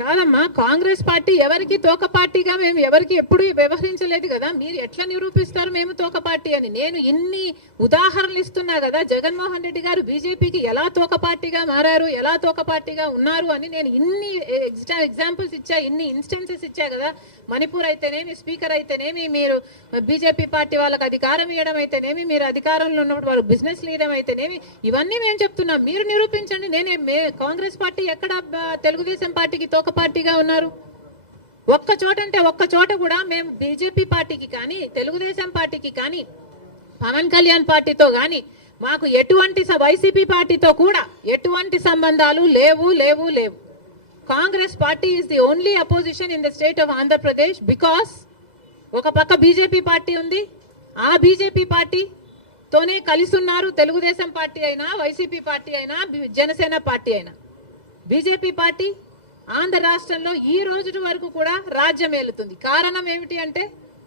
కాదమ్మా, కాంగ్రెస్ పార్టీ ఎవరికి తోక పార్టీగా మేము ఎవరికి ఎప్పుడు వ్యవహరించలేదు కదా. మీరు ఎట్లా నిరూపిస్తారు మేము తోక పార్టీ అని? నేను ఇన్ని ఉదాహరణలు ఇస్తున్నా కదా. జగన్మోహన్ రెడ్డి గారు బీజేపీకి ఎలా తోక పార్టీగా మారారు, ఎలా తోక పార్టీగా ఉన్నారు అని నేను ఇన్ని ఎగ్జాంపుల్స్ ఇచ్చా, ఇన్ని ఇన్స్టెన్సెస్ ఇచ్చా కదా. మణిపూర్ అయితేనేమి, స్పీకర్ అయితేనేమి, మీరు బీజేపీ పార్టీ వాళ్ళకి అధికారం ఇవ్వడం అయితేనేమి, మీరు అధికారంలో ఉన్నప్పుడు వాళ్ళు బిజినెస్ లీడర్ అయితేనేమి, ఇవన్నీ మేము చెప్తున్నాం. మీరు నిరూపించండి. కాంగ్రెస్ పార్టీ ఎక్కడ తెలుగుదేశం పార్టీకి తోక పార్టీగా ఉన్నారు? ఒక్క చోట అంటే ఒక్క చోట కూడా మేము బీజేపీ పార్టీకి కానీ, తెలుగుదేశం పార్టీకి కానీ, పవన్ కళ్యాణ్ పార్టీతో కానీ మాకు ఎటువంటి వైసీపీ పార్టీతో కూడా ఎటువంటి సంబంధాలు లేవు లేవు లేవు. Congress party is the only opposition in the state of Andhra Pradesh. Because ఒక పక్క బీజేపీ పార్టీ ఉంది, ఆ బీజేపీ పార్టీతోనే కలిసి ఉన్నారు తెలుగుదేశం పార్టీ అయినా, వైసీపీ పార్టీ అయినా, జనసేన పార్టీ అయినా. బీజేపీ పార్టీ ఆంధ్ర రాష్ట్రంలో ఈ రోజు వరకు కూడా రాజ్యం ఏలుతుంది. కారణం ఏమిటి అంటే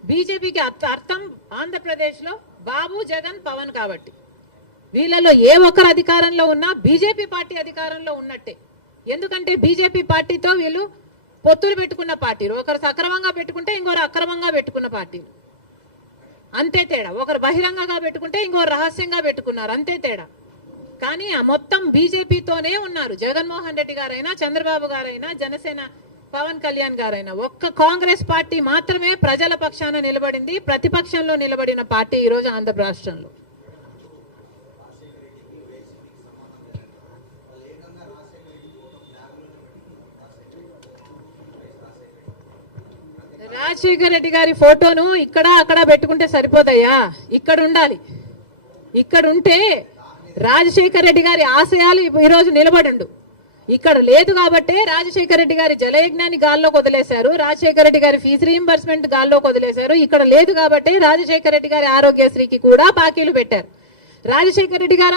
బీజేపీకి అర్థం ఆంధ్రప్రదేశ్లో బాబు, జగన్, పవన్ కాబట్టి. వీళ్ళలో ఏ ఒక్కరు అధికారంలో ఉన్నా బీజేపీ పార్టీ అధికారంలో ఉన్నట్టే. ఎందుకంటే బీజేపీ పార్టీతో వీళ్ళు పొత్తులు పెట్టుకున్న పార్టీలు. ఒకరు సక్రమంగా పెట్టుకుంటే ఇంకొకరు అక్రమంగా పెట్టుకున్న పార్టీలు, అంతే తేడా. ఒకరు బహిరంగంగా పెట్టుకుంటే ఇంకొకరు రహస్యంగా పెట్టుకున్నారు, అంతే తేడా. కానీ ఆ మొత్తం బీజేపీతోనే ఉన్నారు. జగన్మోహన్ రెడ్డి గారైనా, చంద్రబాబు గారైనా, జనసేన పవన్ కళ్యాణ్ గారైనా. ఒక్క కాంగ్రెస్ పార్టీ మాత్రమే ప్రజల పక్షాన నిలబడింది, ప్రతిపక్షంలో నిలబడిన పార్టీ ఈరోజు ఆంధ్ర రాష్ట్రంలో. రాజశేఖర రెడ్డి గారి ఫోటోను ఇక్కడ అక్కడ పెట్టుకుంటే సరిపోతాయా? ఇక్కడ ఉండాలి. ఇక్కడ ఉంటే రాజశేఖర రెడ్డి గారి ఆశయాలు ఈరోజు నిలబడండు. ఇక్కడ లేదు కాబట్టే రాజశేఖర రెడ్డి గారి జలయజ్ఞాన్ని గాల్లోకి వదిలేశారు, రాజశేఖర రెడ్డి గారి ఫీజు రీయింబర్స్మెంట్ గాల్లోకి వదిలేశారు. ఇక్కడ లేదు కాబట్టే రాజశేఖర రెడ్డి గారి ఆరోగ్యశ్రీకి కూడా బాకీలు పెట్టారు. రాజశేఖర రెడ్డి గారు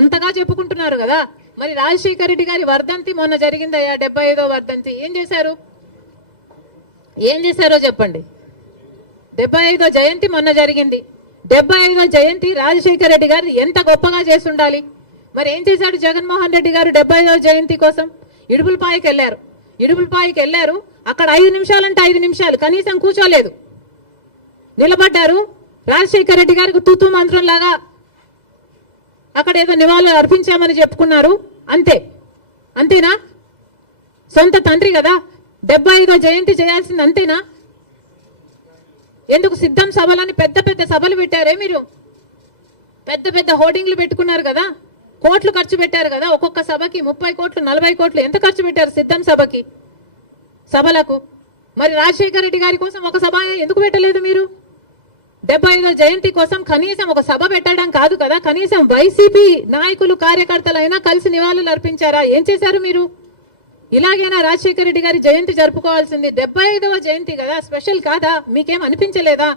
అంతగా చెప్పుకుంటున్నారు కదా. మరి రాజశేఖర రెడ్డి గారి వర్ధంతి మొన్న జరిగిందయ్యా, 75వ వర్ధంతి. ఏం చేశారో చెప్పండి. 75వ జయంతి మొన్న జరిగింది. 75వ జయంతి రాజశేఖర రెడ్డి గారు ఎంత గొప్పగా చేసి ఉండాలి. మరి ఏం చేశాడు జగన్మోహన్ రెడ్డి గారు 75వ జయంతి కోసం? ఇడుపులపాయకి వెళ్ళారు. అక్కడ 5 నిమిషాలంటే 5 నిమిషాలు కనీసం కూర్చోలేదు, నిలబడ్డారు. రాజశేఖర రెడ్డి గారికి తూతూ మంత్రం లాగా అక్కడ ఏదో నివాళులు అర్పించామని చెప్పుకున్నారు, అంతేనా? సొంత తండ్రి కదా, 75వ జయంతి చేయాల్సింది, అంతేనా? ఎందుకు సిద్ధం సభలని పెద్ద పెద్ద సభలు పెట్టారే మీరు? పెద్ద పెద్ద హోర్డింగ్లు పెట్టుకున్నారు కదా, కోట్లు ఖర్చు పెట్టారు కదా. ఒక్కొక్క సభకి 30 కోట్లు 40 కోట్లు ఎంత ఖర్చు పెట్టారు సిద్ధం సభలకు? మరి రాజశేఖర రెడ్డి గారి కోసం ఒక సభ ఎందుకు పెట్టలేదు మీరు? 75వ జయంతి కోసం కనీసం ఒక సభ పెట్టడం కాదు కదా, కనీసం వైసీపీ నాయకులు కార్యకర్తలైనా కలిసి నివాళులు అర్పించారా? ఏం చేశారు మీరు? ఇలాగైనా రాజశేఖర రెడ్డి గారి జయంతి జరుపుకోవాల్సింది. 75వ జయంతి కదా, స్పెషల్ కాదా? మీకేం అనిపించలేదా?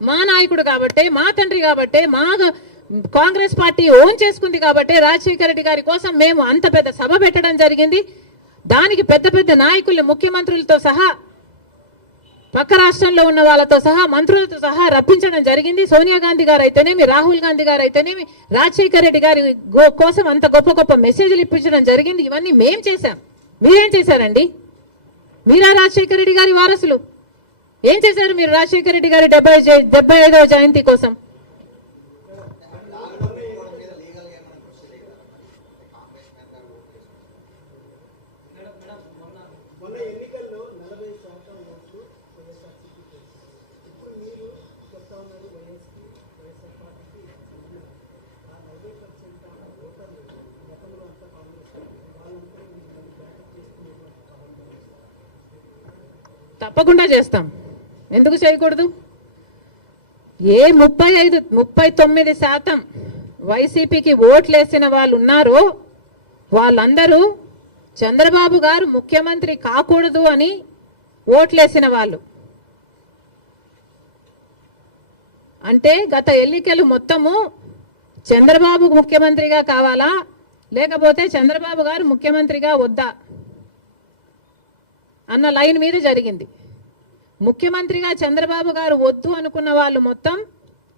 మా నాయకుడు కాబట్టే, మా తండ్రి కాబట్టే, మా కాంగ్రెస్ పార్టీ ఓన్ చేసుకుంది కాబట్టి రాజశేఖర రెడ్డి గారి కోసం మేము అంత పెద్ద సభ పెట్టడం జరిగింది. దానికి పెద్ద పెద్ద నాయకులు, ముఖ్యమంత్రులతో సహా, పక్క రాష్ట్రంలో ఉన్న వాళ్ళతో సహా, మంత్రులతో సహా రప్పించడం జరిగింది. సోనియా గాంధీ గారు అయితేనేమి, రాహుల్ గాంధీ గారు అయితేనేమి, రాజశేఖర రెడ్డి గారి కోసం అంత గొప్ప గొప్ప మెసేజ్లు ఇప్పించడం జరిగింది. ఇవన్నీ మేం చేశాం. మీరేం చేశారండి? మీరా రాజశేఖర రెడ్డి గారి వారసులు? ఏం చేశారు మీరు రాజశేఖర రెడ్డి గారి 75వ జయంతి కోసం? తప్పకుండా చేస్తాం, ఎందుకు చేయకూడదు? ఏ 39% వైసీపీకి ఓట్లేసిన వాళ్ళు ఉన్నారో వాళ్ళందరూ చంద్రబాబు గారు ముఖ్యమంత్రి కాకూడదు అని ఓట్లేసిన వాళ్ళు. అంటే గత ఎన్నికలు మొత్తము చంద్రబాబు ముఖ్యమంత్రిగా కావాలా, లేకపోతే చంద్రబాబు గారు ముఖ్యమంత్రిగా వద్దా అన్న లైన్ మీద జరిగింది. ముఖ్యమంత్రిగా చంద్రబాబు గారు వద్దు అనుకున్న వాళ్ళు మొత్తం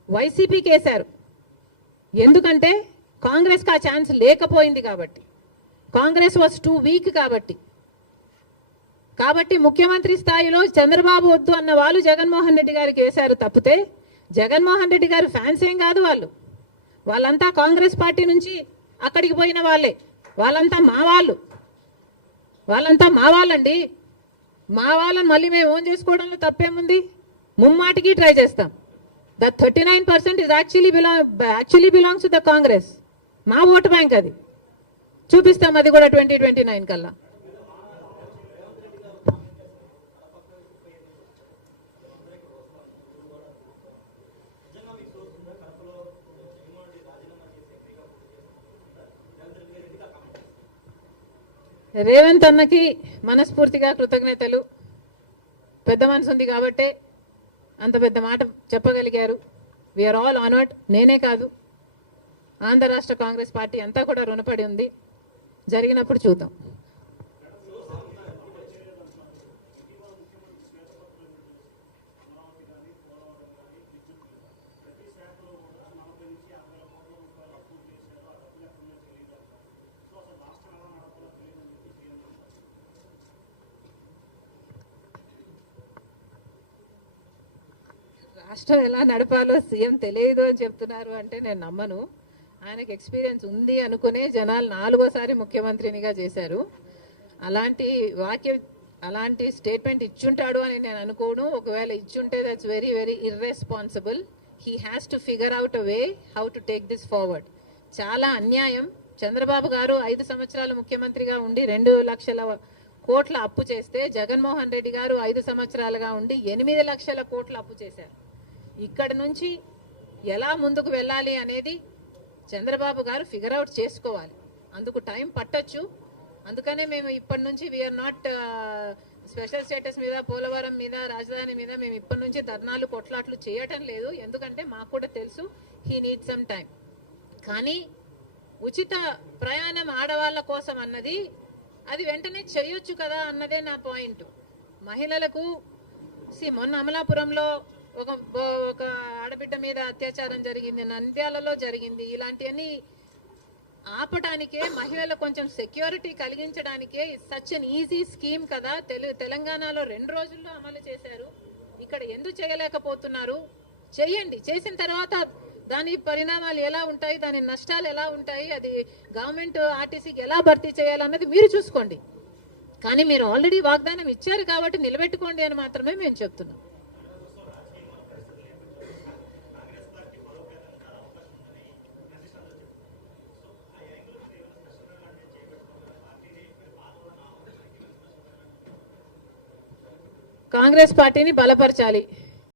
వైసీపీకి వేశారు. ఎందుకంటే కాంగ్రెస్కి ఆ ఛాన్స్ లేకపోయింది కాబట్టి, కాంగ్రెస్ వాజ్ టూ వీక్ కాబట్టి. కాబట్టి ముఖ్యమంత్రి స్థాయిలో చంద్రబాబు వద్దు అన్న వాళ్ళు జగన్మోహన్ రెడ్డి గారికి వేశారు తప్పితే జగన్మోహన్ రెడ్డి గారు ఫ్యాన్స్ ఏం కాదు వాళ్ళంతా కాంగ్రెస్ పార్టీ నుంచి అక్కడికి పోయిన వాళ్ళే. వాళ్ళంతా మా వాళ్ళండి. మా వాళ్ళని మళ్ళీ మేము ఓన్ చేసుకోవడంలో తప్పేముంది? ముమ్మాటికి ట్రై చేస్తాం. That 39% is actually belongs to the Congress. మా ఓటు బ్యాంక్ అది. చూపిస్తాం అది కూడా 2029 కల్లా. రేవంత్ అన్నకి మనస్ఫూర్తిగా కృతజ్ఞతలు. పెద్ద మనసు ఉంది కాబట్టే అంత పెద్ద మాట చెప్పగలిగారు. We are all honoured. నేనే కాదు, ఆంధ్ర రాష్ట్ర కాంగ్రెస్ పార్టీ అంతా కూడా రుణపడి ఉంది. జరిగినప్పుడు చూద్దాం. రాష్ట్రం ఎలా నడపాలో సీఎం తెలియదు అని చెప్తున్నారు అంటే నేను నమ్మను. ఆయనకు ఎక్స్పీరియన్స్ ఉంది అనుకునే జనాలు 4వ సారి ముఖ్యమంత్రినిగా చేశారు. అలాంటి స్టేట్మెంట్ ఇచ్చుంటాడు అని నేను అనుకోను. ఒకవేళ ఇచ్చుంటే that's very very irresponsible. He has to figure out a way how to take this forward. చాలా అన్యాయం. చంద్రబాబు గారు 5 సంవత్సరాలు ముఖ్యమంత్రిగా ఉండి 2 లక్షల కోట్ల అప్పు చేస్తే జగన్మోహన్ రెడ్డి గారు 5 సంవత్సరాలుగా ఉండి 8 లక్షల కోట్ల అప్పు చేశారు. ఇక్కడ నుంచి ఎలా ముందుకు వెళ్ళాలి అనేది చంద్రబాబు గారు ఫిగర్ అవుట్ చేసుకోవాలి. అందుకు టైం పట్టొచ్చు. అందుకనే మేము ఇప్పటి నుంచి వీఆర్ నాట్ స్పెషల్ స్టేటస్ మీద, పోలవరం మీద, రాజధాని మీద మేము ఇప్పటి నుంచి ధర్నాలు కొట్లాట్లు చేయటం లేదు. ఎందుకంటే మాకు కూడా తెలుసు హీ నీడ్ సమ్ టైం. కానీ ఉచిత ప్రయాణం ఆడవాళ్ళ కోసం అన్నది అది వెంటనే చేయొచ్చు కదా అన్నదే నా పాయింట్. మహిళలకు మొన్న అమలాపురంలో ఒక ఆడబిడ్డ మీద అత్యాచారం జరిగింది, నంద్యాలలో జరిగింది. ఇలాంటివన్నీ ఆపడానికే, మహిళలకు కొంచెం సెక్యూరిటీ కలిగించడానికే సచ్ అన్ ఈజీ స్కీమ్ కదా. తెలంగాణలో 2 రోజుల్లో అమలు చేశారు. ఇక్కడ ఎందుకు చేయలేకపోతున్నారు? చెయ్యండి. చేసిన తర్వాత దాని పరిణామాలు ఎలా ఉంటాయి, దాని నష్టాలు ఎలా ఉంటాయి, అది గవర్నమెంట్ ఆర్టీసీకి ఎలా భర్తీ చేయాలన్నది మీరు చూసుకోండి. కానీ మీరు ఆల్రెడీ వాగ్దానం ఇచ్చారు కాబట్టి నిలబెట్టుకోండి అని మాత్రమే మేము చెప్తున్నాం. కాంగ్రెస్ పార్టీని బలపరచాలి.